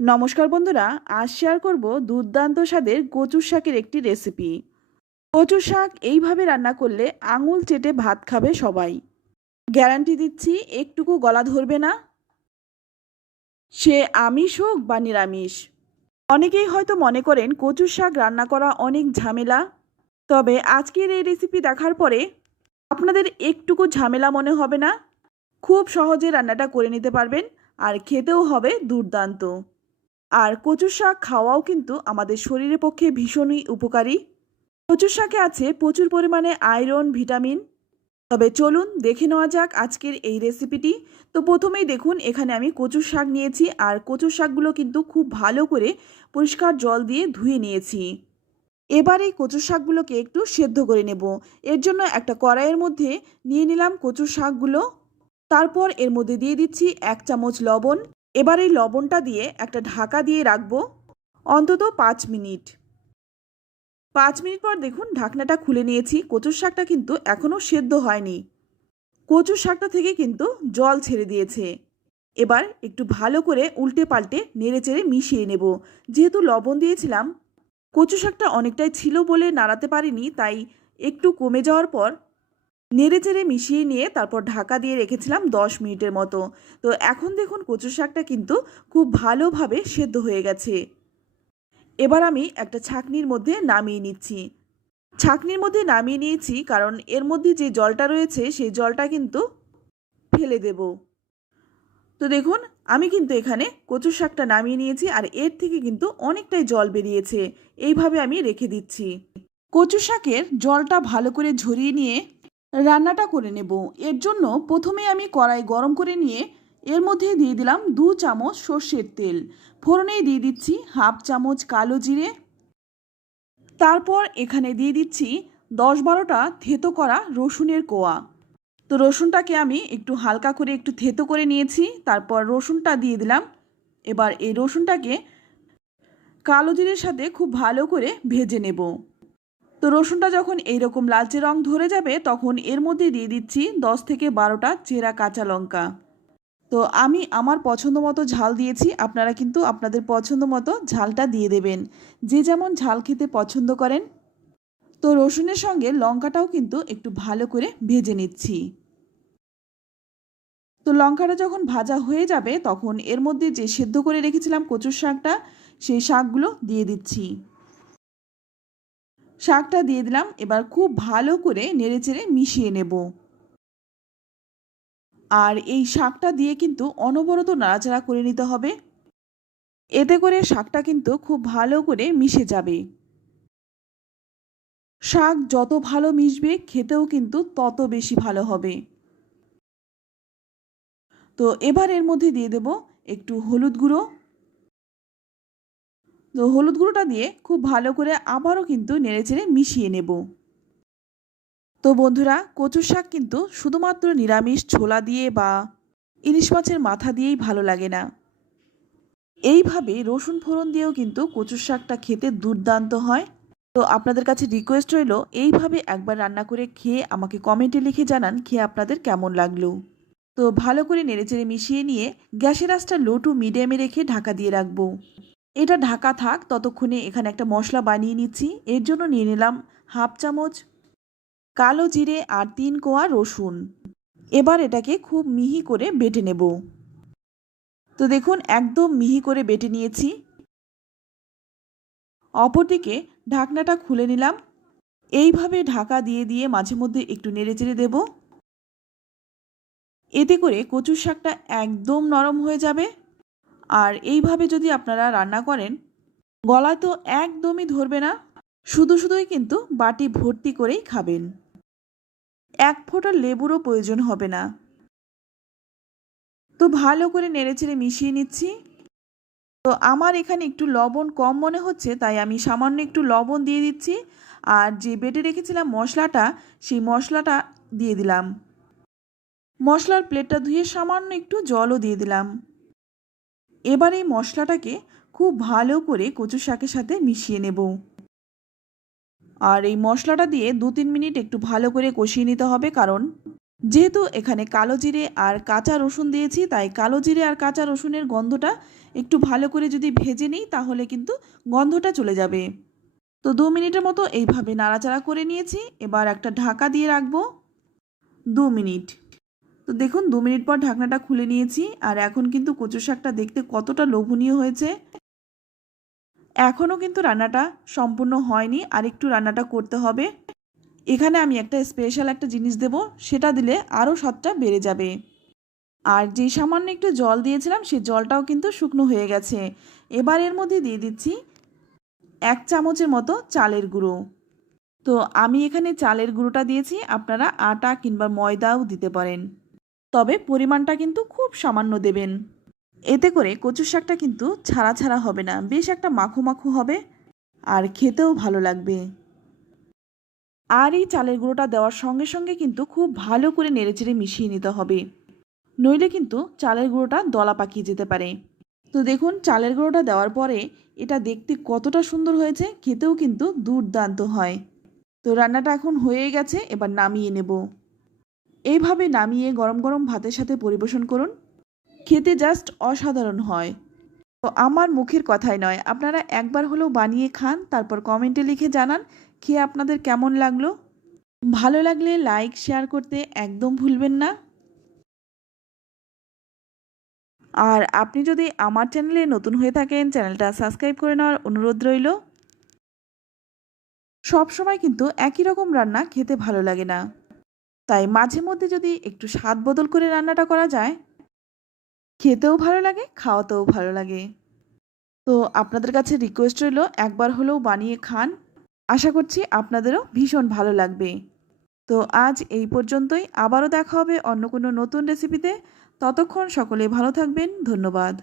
নমস্কার বন্ধুরা, আজ শেয়ার করব দুর্দান্ত স্বাদের কচুর শাকের একটি রেসিপি। কচুর শাক এইভাবে রান্না করলে আঙুল চেটে ভাত খাবে সবাই। গ্যারান্টি দিচ্ছি একটুকু গলা ধরবে না, সে আমিষ হোক বা নিরামিষ। অনেকেই হয়তো মনে করেন কচুর শাক রান্না করা অনেক ঝামেলা, তবে আজকের এই রেসিপি দেখার পরে আপনাদের একটুকু ঝামেলা মনে হবে না। খুব সহজে রান্নাটা করে নিতে পারবেন, আর খেতেও হবে দুর্দান্ত। আর কচুর শাক খাওয়াও কিন্তু আমাদের শরীরের পক্ষে ভীষণই উপকারী। কচুর শাকে আছে প্রচুর পরিমাণে আয়রন, ভিটামিন। তবে চলুন দেখে নেওয়া যাক আজকের এই রেসিপিটি। তো প্রথমেই দেখুন, এখানে আমি কচুর শাক নিয়েছি, আর কচুর শাকগুলো কিন্তু খুব ভালো করে পরিষ্কার জল দিয়ে ধুয়ে নিয়েছি। এবার এই কচুর শাকগুলোকে একটু সেদ্ধ করে নেব। এর জন্য একটা কড়াইয়ের মধ্যে নিয়ে নিলাম কচুর শাকগুলো। তারপর এর মধ্যে দিয়ে দিচ্ছি 1 চামচ লবণ। এবার এই লবণটা দিয়ে একটা ঢাকা দিয়ে রাখবো অন্তত 5 মিনিট। 5 মিনিট পর দেখুন ঢাকনাটা খুলে নিয়েছি। কচুর শাকটা কিন্তু এখনও সেদ্ধ হয়নি, কচুর শাকটা থেকে কিন্তু জল ছেড়ে দিয়েছে। এবার একটু ভালো করে উল্টে পাল্টে নেড়েচেড়ে মিশিয়ে নেব। যেহেতু লবণ দিয়েছিলাম, কচু শাকটা অনেকটাই ছিল বলে নাড়াতে পারিনি, তাই একটু কমে যাওয়ার পর নেড়েচেড়ে মিশিয়ে নিয়ে তারপর ঢাকা দিয়ে রেখেছিলাম 10 মিনিটের মতো। তো এখন দেখুন কচু শাকটা কিন্তু খুব ভালোভাবে সেদ্ধ হয়ে গেছে। এবার আমি একটা ছাঁকনির মধ্যে নামিয়ে নিচ্ছি। ছাঁকনির মধ্যে নামিয়ে নিয়েছি কারণ এর মধ্যে যে জলটা রয়েছে সেই জলটা কিন্তু ফেলে দেব। তো দেখুন আমি কিন্তু এখানে কচু শাকটা নামিয়ে নিয়েছি, আর এর থেকে কিন্তু অনেকটাই জল বেরিয়েছে। এইভাবে আমি রেখে দিচ্ছি। কচু শাকের জলটা ভালো করে ঝরিয়ে নিয়ে রান্নাটা করে নেব। এর জন্য প্রথমে আমি কড়াই গরম করে নিয়ে এর মধ্যে দিয়ে দিলাম 2 চামচ সর্ষের তেল। ফোড়নেই দিয়ে দিচ্ছি 1/2 চামচ কালো জিরে। তারপর এখানে দিয়ে দিচ্ছি 10-12টা থেতো করা রসুনের কোয়া। তো রসুনটাকে আমি একটু হালকা করে একটু থেতো করে নিয়েছি। তারপর রসুনটা দিয়ে দিলাম। এবার এই রসুনটাকে কালো জিরের সাথে খুব ভালো করে ভেজে নেব। তো রসুনটা যখন এইরকম লালচে রং ধরে যাবে তখন এর মধ্যে দিয়ে দিচ্ছি 10 থেকে 12টা চেরা কাঁচা লঙ্কা। তো আমি আমার পছন্দ মতো ঝাল দিয়েছি, আপনারা কিন্তু আপনাদের পছন্দ মতো ঝালটা দিয়ে দেবেন, যে যেমন ঝাল খেতে পছন্দ করেন। তো রসুনের সঙ্গে লঙ্কাটাও কিন্তু একটু ভালো করে ভেজে নিচ্ছি। তো লঙ্কাটা যখন ভাজা হয়ে যাবে তখন এর মধ্যে যে সেদ্ধ করে রেখেছিলাম কচুর শাকটা, সেই শাকগুলো দিয়ে দিচ্ছি। শাকটা দিয়ে দিলাম। এবার খুব ভালো করে নেড়েচেড়ে মিশিয়ে নেব। আর এই শাকটা দিয়ে কিন্তু অনবরত নাড়াচাড়া করে নিতে হবে, এতে করে শাকটা কিন্তু খুব ভালো করে মিশে যাবে। শাক যত ভালো মিশবে খেতেও কিন্তু তত বেশি ভালো হবে। তো এবার এর মধ্যে দিয়ে দেব একটু হলুদ গুঁড়ো। তো হলুদ গুঁড়োটা দিয়ে খুব ভালো করে আবারও কিন্তু নেড়েচেড়ে মিশিয়ে নেব। তো বন্ধুরা, কচুর শাক কিন্তু শুধুমাত্র নিরামিষ ছোলা দিয়ে বা ইলিশ মাছের মাথা দিয়েই ভালো লাগে না। এইভাবে রসুন ফোড়ন দিয়েও কিন্তু কচুর শাকটা খেতে দুর্দান্ত হয়। তো আপনাদের কাছে রিকোয়েস্ট রইল, এইভাবে একবার রান্না করে খেয়ে আমাকে কমেন্টে লিখে জানান খেয়ে আপনাদের কেমন লাগলো। তো ভালো করে নেড়েচেড়ে মিশিয়ে নিয়ে গ্যাসের আঁচটা লো টু মিডিয়ামে রেখে ঢাকা দিয়ে রাখবো। এটা ঢাকা থাক, ততক্ষণে এখানে একটা মশলা বানিয়ে নিচ্ছি। এর জন্য নিয়ে নিলাম 1/2 চামচ কালো জিরে আর 3 কোয়া রসুন। এবার এটাকে খুব মিহি করে বেটে নেব। তো দেখুন একদম মিহি করে বেটে নিয়েছি। অপরদিকে ঢাকনাটা খুলে নিলাম। এইভাবে ঢাকা দিয়ে দিয়ে মাঝে মধ্যে একটু নেড়েচেড়ে দেব। এতে করে কচুর শাকটা একদম নরম হয়ে যাবে। আর এইভাবে যদি আপনারা রান্না করেন, গলায় তো একদমই ধরবে না, শুধু শুধুই কিন্তু বাটি ভর্তি করেই খাবেন। এক ফোঁটা লেবুরও প্রয়োজন হবে না। তো ভালো করে নেড়েচেড়ে মিশিয়ে নিচ্ছি। তো আমার এখানে একটু লবণ কম মনে হচ্ছে, তাই আমি সামান্য একটু লবণ দিয়ে দিচ্ছি। আর যে বেটে রেখেছিলাম মশলাটা, সেই মশলাটা দিয়ে দিলাম। মশলার প্লেটটা ধুয়ে সামান্য একটু জলও দিয়ে দিলাম। এবার এই মশলাটাকে খুব ভালো করে কচু শাকের সাথে মিশিয়ে নেব। আর এই মশলাটা দিয়ে 2-3 মিনিট একটু ভালো করে কষিয়ে নিতে হবে, কারণ যেহেতু এখানে কালো জিরে আর কাঁচা রসুন দিয়েছি, তাই কালো জিরে আর কাঁচা রসুনের গন্ধটা একটু ভালো করে যদি ভেজে নিই তাহলে কিন্তু গন্ধটা চলে যাবে। তো 2 মিনিটের মতো এইভাবে নাড়াচাড়া করে নিয়েছি। এবার একটা ঢাকা দিয়ে রাখবো 2 মিনিট। তো দেখুন 2 মিনিট পর ঢাকনাটা খুলে নিয়েছি, আর এখন কিন্তু কচু শাকটা দেখতে কতটা লোভনীয় হয়েছে। এখনও কিন্তু রান্নাটা সম্পূর্ণ হয়নি, আর একটু রান্নাটা করতে হবে। এখানে আমি একটা স্পেশাল একটা জিনিস দেব, সেটা দিলে আরও স্বাদটা বেড়ে যাবে। আর যে সামান্য একটু জল দিয়েছিলাম সেই জলটাও কিন্তু শুকনো হয়ে গেছে। এবার এর মধ্যে দিয়ে দিচ্ছি 1 চামচের মতো চালের গুঁড়ো। তো আমি এখানে চালের গুঁড়োটা দিয়েছি, আপনারা আটা কিংবা ময়দাও দিতে পারেন, তবে পরিমাণটা কিন্তু খুব সামান্য দেবেন। এতে করে কচু শাকটা কিন্তু ছাড়া ছাড়া হবে না, বেশ একটা মাখো মাখো হবে, আর খেতেও ভালো লাগবে। আর এই চালের গুঁড়োটা দেওয়ার সঙ্গে সঙ্গে কিন্তু খুব ভালো করে নেড়েচেড়ে মিশিয়ে নিতে হবে, নইলে কিন্তু চালের গুঁড়োটা দলা পাকিয়ে যেতে পারে। তো দেখুন চালের গুঁড়োটা দেওয়ার পরে এটা দেখতে কতটা সুন্দর হয়েছে, খেতেও কিন্তু দুর্দান্ত হয়। তো রান্নাটা এখন হয়ে গেছে, এবার নামিয়ে নেব। এইভাবে নামিয়ে গরম গরম ভাতের সাথে পরিবেশন করুন, খেতে জাস্ট অসাধারণ হয়। তো আমার মুখের কথাই নয়, আপনারা একবার হলেও বানিয়ে খান, তারপর কমেন্টে লিখে জানান খেয়ে আপনাদের কেমন লাগলো। ভালো লাগলে লাইক শেয়ার করতে একদম ভুলবেন না। আর আপনি যদি আমার চ্যানেলে নতুন হয়ে থাকেন, চ্যানেলটা সাবস্ক্রাইব করে নেওয়ার অনুরোধ রইল। সব সময় কিন্তু একই রকম রান্না খেতে ভালো লাগে না, তাই মাঝে মধ্যে যদি একটু স্বাদ বদল করে রান্নাটা করা যায়, খেতেও ভালো লাগে, খাওয়াতেও ভালো লাগে। তো আপনাদের কাছে রিকোয়েস্ট রইল একবার হলেও বানিয়ে খান, আশা করছি আপনাদেরও ভীষণ ভালো লাগবে। তো আজ এই পর্যন্তই, আবারও দেখা হবে অন্য কোনো নতুন রেসিপিতে। ততক্ষণ সকলে ভালো থাকবেন, ধন্যবাদ।